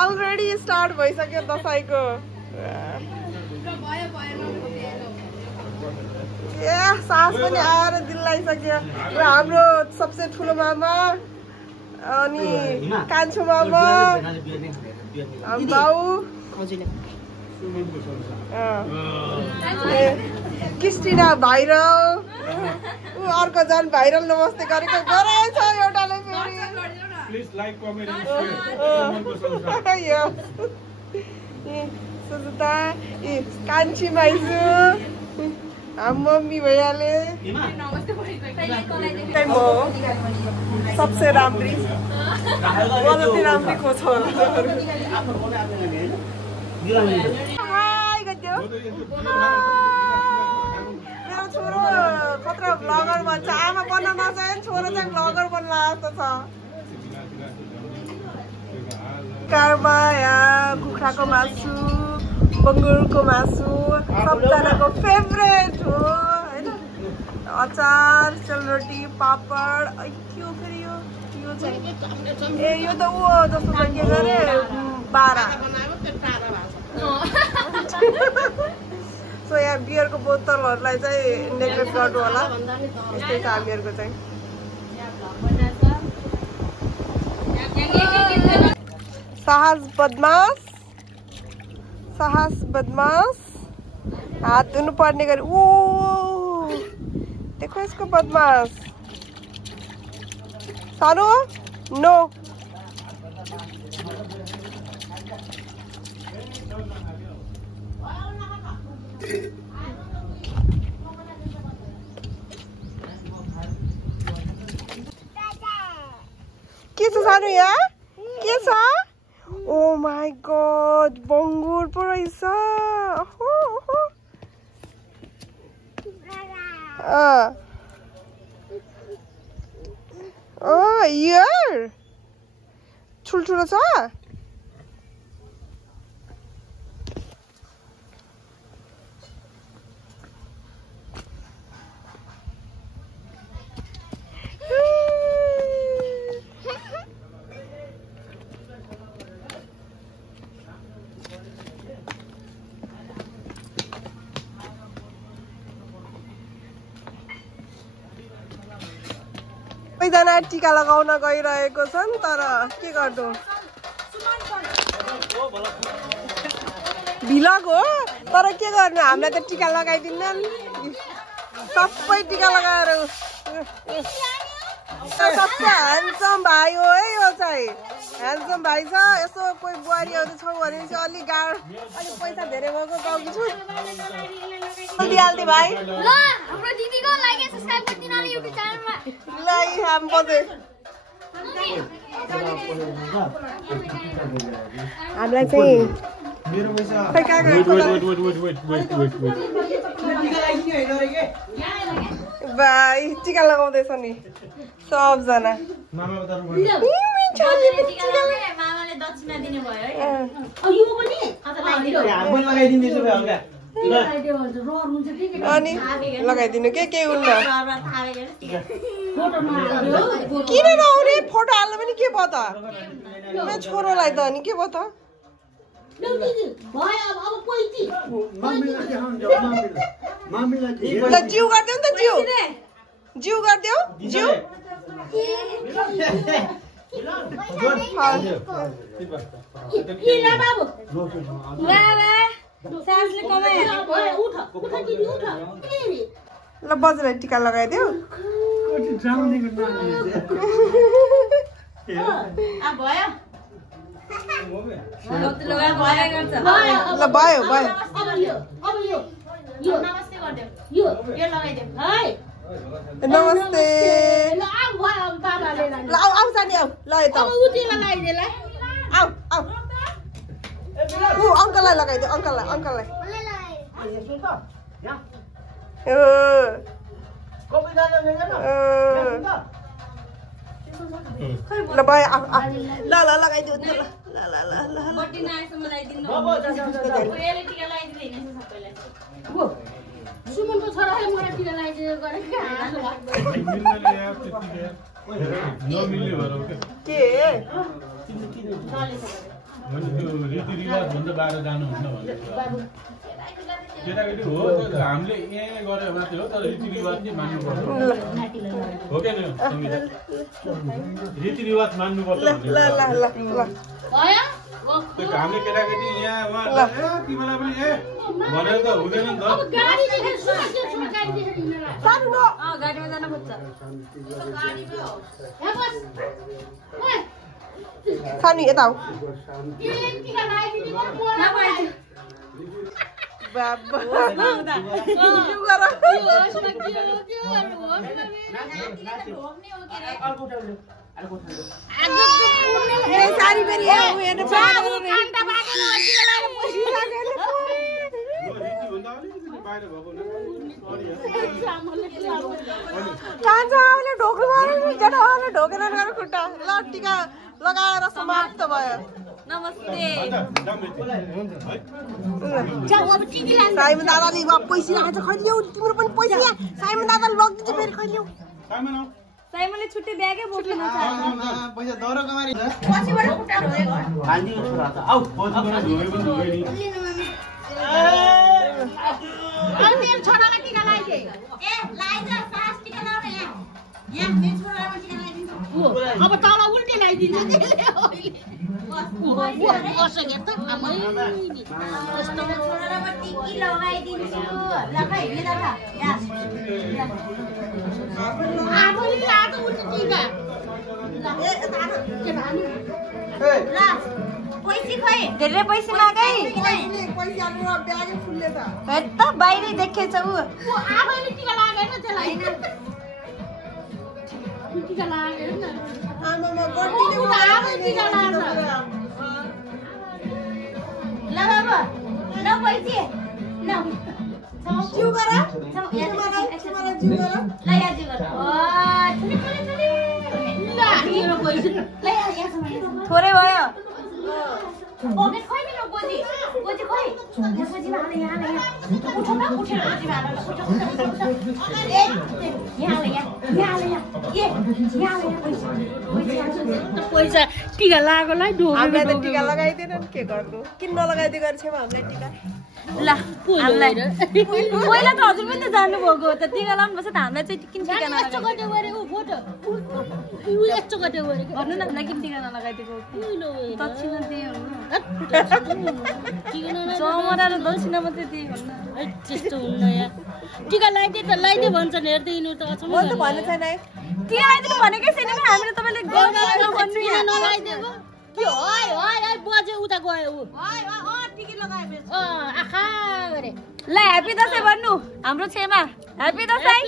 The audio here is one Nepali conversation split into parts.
अलरेडी स्टार्ट भइसक्यो दसैँको सास पनि आएर दिलाइसक्यो र हाम्रो सबसे ठुलो मामा अनि कान्छो मामा बाउ क्रिस्टिना भाइरल अर्को झन् भाइरल नमस्ते गरेको गरेछ एउटाले सुजुता कान्छी माइजू मम्मी भैयाले म सबसे राम्री जति राम्रीको छ मेरो छोरो खतरा ब्लगर भन्छ आमा बन्न नचाहे छोरो चाहिँ ब्लगर बन्ला जस्तो छ कारबाया कुखुराको मासु बङ्गुरको मासु सबजनाको फेभरेट हो हैन अचार सेलरोटी पापड के फेरि यो चाहिँ ए यो त ऊ जस्तो के गरे बारा सो यहाँ बियरको बोतलहरूलाई चाहिँ नेग्लेक्ट गर्नु होला यस्तै छ हामीहरूको चाहिँ साहस बदमास हात धुनु पर्ने गरी ओ देखो इसको बदमास सानो नो के छ सानो यहाँ के छ ओ माई गॉड बङ्गुर पो रहेछ इयर ठुल्ठुलो छ सबैजना टीका लगाउन गइरहेको छन् तर के गर्नु भिलग हो तर के गर्नु हामीलाई त टीका लगाइदिन्नन् सबै टीका लगाएर सबसे ह्यान्डसम भाइ हो है यो चाहिँ ह्यान्डसम भाइ छ यसो कोही बुहारीहरू छौ भने चाहिँ अलिक गाह्रो अलिक पैसा धेरै भएको गाउँकी छु दिइहाल्थे भाइ ल हाम्रो दिदीको लागि सब्स्क्राइब गरिदिनु होला युट्युब च्यानलमा ल हम बजे हामीलाई चाहिँ मेरो पैसा भाइ टीका लगाउँदैछ नि सबजना मामाले दक्षिणा दिनु भयो है यो पनि अनि लगाइदिनु के उल्ल किन नआउने फोटो हाल्नु पनि के भयो त मेरो छोरोलाई त अनि के भयो त ल जिउ गरिदेऊ नि त जिउ गरिदेऊ जिउ ल बजेलाई टीका लगाइदेऊ ल भयो नमस्ते ल आऊ जानी आऊ ल यता आऊ ऊ अङ्कललाई लगाइदेऊ अङ्कललाई ल भयो ल लगाइदेऊ सुमनको छोरा है मलाई टिका लगाइदियो गरेको के रीतिरिवाज भन्दा बाहिर जानुहुन्न भन्ने केटाकेटी हो हामीले यहाँ गरे मात्रै हो तर रीतिरिवाज चाहिँ मान्नुपर्छ हो क्या रीतिरिवाज मान्नुपर्छ हामीले केटाकेटी यहाँ तिमीलाई पनि भनेर त हुँदैन नि त गाडीमा जान खोज्छ सानी यता आऊ बाबा सारी फेरि कान्छाले ढोक्नु मार्यो जेठाले ढोकेर गएर खुट्टा ल टिका लगाएर समाप्त भयो नमस्ते साइमन दादाले पैसा राखेछ खै ल्याऊ तिम्रो पनि पैसा साइमन दादाले लगिदिन्छ फेरि खै ल्याऊ साइमनले छुट्टी ब्यागै बोक्न पैसा दरो कमारी पछिबाट खुट्टा धोएको हान्दियो छोरा त आउ तेरो छोरालाई टिका लगाइदे ए लगाइदे पास टिका लगाउन यहाँ मेरो छोरालाई टिका लगाइदिन्छु अब तल उल्टे लगाइदिन्छ त्यसले अहिले कसो हेर्छ आमै यस्तो छोरालाई टिकी लगाइदिन्छु लगाइ हे दादा आफैले आज उल्टे टिका ए दादा के भानु ल पैसा खै धेरै पैसा मागै पैसा र ब्यागै फुल्ले त हेर्दा बाहिरै देखेछ उ आफैले टिका लागेन त्यसलाई टिका लागेन आमामा गर्दिने आफै टिका लाग्छ ल बाबा ल पैसा ल जिउ गर तिमीलाई जिउ गर ल या जिउ गर ओ छुली ल मेरो पैसा ल यासम्म थोरै भयो पकेट खोइ मेरो गोजी खोइ गोजीमा हाले यहाँ उठ न उठेर गोजीमा हाल ए यहाँ ले पैसा टिका लागोलाई हामीलाई त टिका लगाइदिएन नि के गर्नु किन नलगाइदिए गरेछ हामीलाई टिका ल हामीलाई पहिला त हजुर पनि त जानु भएको त टिका लाउनु पर्छ त हामीलाई चाहिँ किन टिका नलगाइदिएको गरे उ फोटो उ यस्तो गरे भन्नु न किन टिका नलगाइदिएको दक्षिणा दिए भन्नु चमरा र दक्षिणा मात्रै दिए भन्नु त्यस्तो हुन्न यहाँ टिका लगाइदिए भन्छन् हेर्दै हिँड्नु त अचम्म म त भन्नु छैन है टिका लगाइदिनु भनेकै छैन हामीले तपाईँले भन्नु नलगाइदिएको के होय बजे उता गयो उ टिकी लगाए आखा गरे ल ह्यापी दशैं भन्नु हाम्रो छेमा ह्यापी दशैं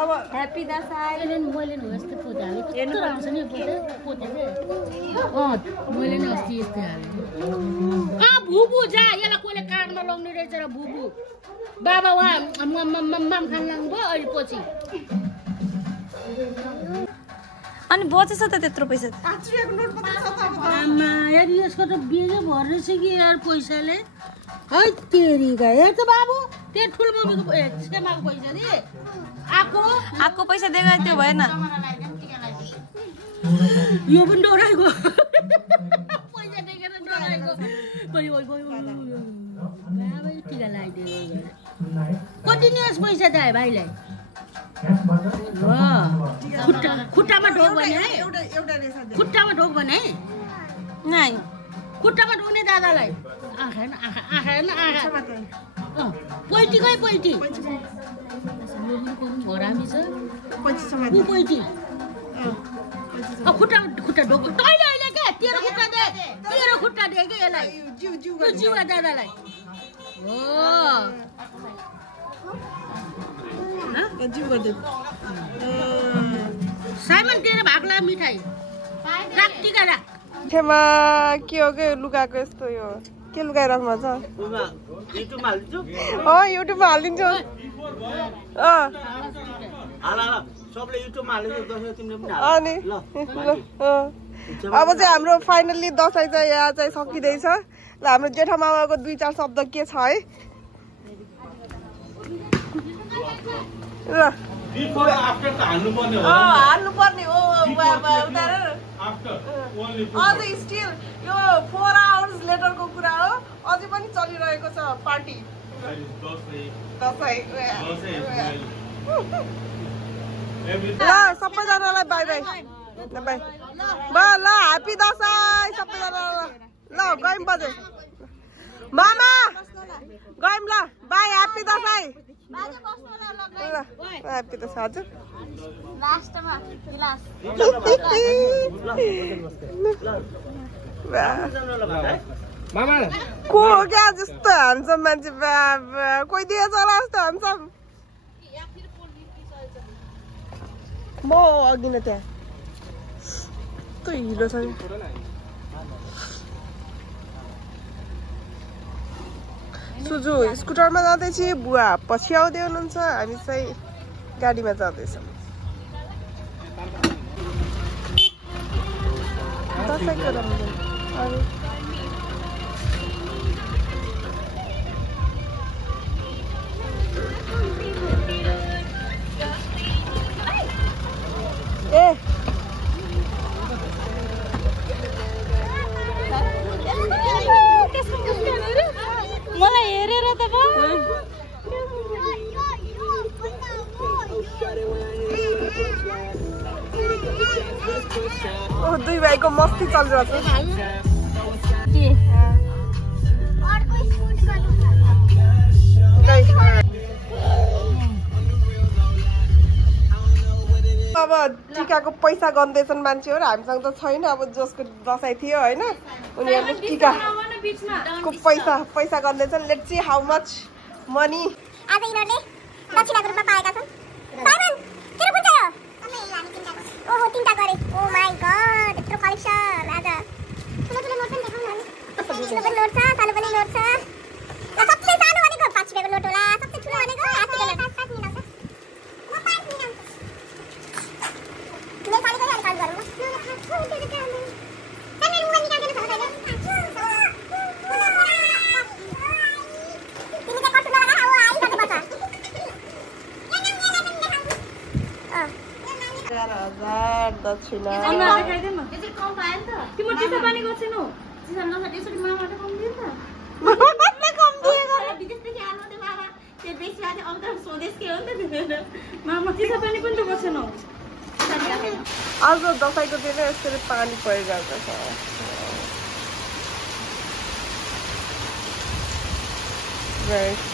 अब ह्यापी दशैं मैले नि यस्तो फोटो हाले कस्तो आउँछ नि फोटो मैले नि अस्ति यस्तो हाले भुबु जा यसलाई कोले काट्न लाउने रहेछ र भुबु बाबा वहाँ माम खान लाग्नुभयो अहिले पछि अनि बचेछ त त्यत्रो पैसा आमा यार यसको त बेगे भर रहेछ कि यार पैसाले है तेरी गए हेर त बाबु त्यो ठुलो मम्मीको छेमाको पैसा दे आको पैसा दिएको त्यो भएन यो पनि डराएको पैसा देखेर डराएको बाबै टिका लगाइदियो कति नियस पैसा दिए भाइलाई खुट्टामा ढोक भने है खुट्टामा ढोक भने नाइ खुट्टामा ढोक्ने दादालाई आँखा पोइटीकै पोइटी हरामी छ पोइटी खुट्टा ढोक तैँले अहिले के तेरो खुट्टा दे के यसलाई जिउवा दादालाई हो साइमन तेरो भागला मिठाई राख टिका राख छेमा के हो के लुगाको यस्तो यो के लुगाइराख्नु भएको छ युट्युबमा हालिदिन्छु अनि अब चाहिँ हाम्रो फाइनल्ली दसैँ चाहिँ यहाँ चाहिँ सकिँदैछ ल हाम्रो जेठामामाको 2-4 शब्द के छ है ल बिफोर आफ्टर त हाल्नु पर्ने हो हाल्नु पर्ने हो आफ्टर ओन्ली अझै स्टिल यो 4 आवर्स लेटरको कुरा हो अझै पनि चलिरहेको छ पार्टी ल सबैजनालाई बाई बाई बाई ल ह्यापी दसैँ सबैजनालाई ल गयौँ बजे मामा गयौँ ल by happy Dashain happy Dashain हजुर लास्टमा गिलास मामा को हो क्या जस्तो ह्यान्डसम मान्छे कोही दिएछ होला जस्तो ह्यान्डसम म अघि न त्यहाँ कस्तो हिलो छ सुजु स्कुटरमा जाँदैछ बुवा पछि आउँदै हुनुहुन्छ हामी चाहिँ गाडीमा जाँदैछौँ दसैँको राम्रो ए मलाई हेरेर त दुई भाइको मस्ती चलिरहेछ अब टिकाको पैसा गन्दैछन् मान्छेहरू हामीसँग त छैन अब जसको दसैँ थियो होइन उनीहरूले टिकाको पैसा गन्दैछन् let's see how much money आज यिनीहरूले दक्षिणाको रूपमा पाएका छन् साइमन तेरो कुन चाहिँ हो ओहो 3टा गरे ओ माय गॉड यत्रो कलेक्सन आज ठुलो ठुलो नोट पनि देखाउन अनि ठुलो पनि नोट छ सानो पनि नोट छ ल सबसे सानो भनेको 5 रुपैयाँको नोट होला सबसे ठुलो भनेको 80 को नोट 5 मिलाउँछ म 5 मिलाउँछु ले खाली गरी काउन्ट गरौँ ल साइमन मुवा निकाल्दैन छ त तिमी त कस्तो लगा हो आई कति बच्चा 4000 दक्षिणा तिम्रो चिसा पानी गर्छेनौ चिसा नखाए यसरी मामाले कम दियो नि त मामाले कम दिएको विदेशदेखि आउनु त मामा त्यो बेसी आथे अब त स्वदेशकै हो नि त मामा चिसा पानी पनि त गर्छेनौ आज दसैँको दिन यसरी पानी परिरहेको छ Right.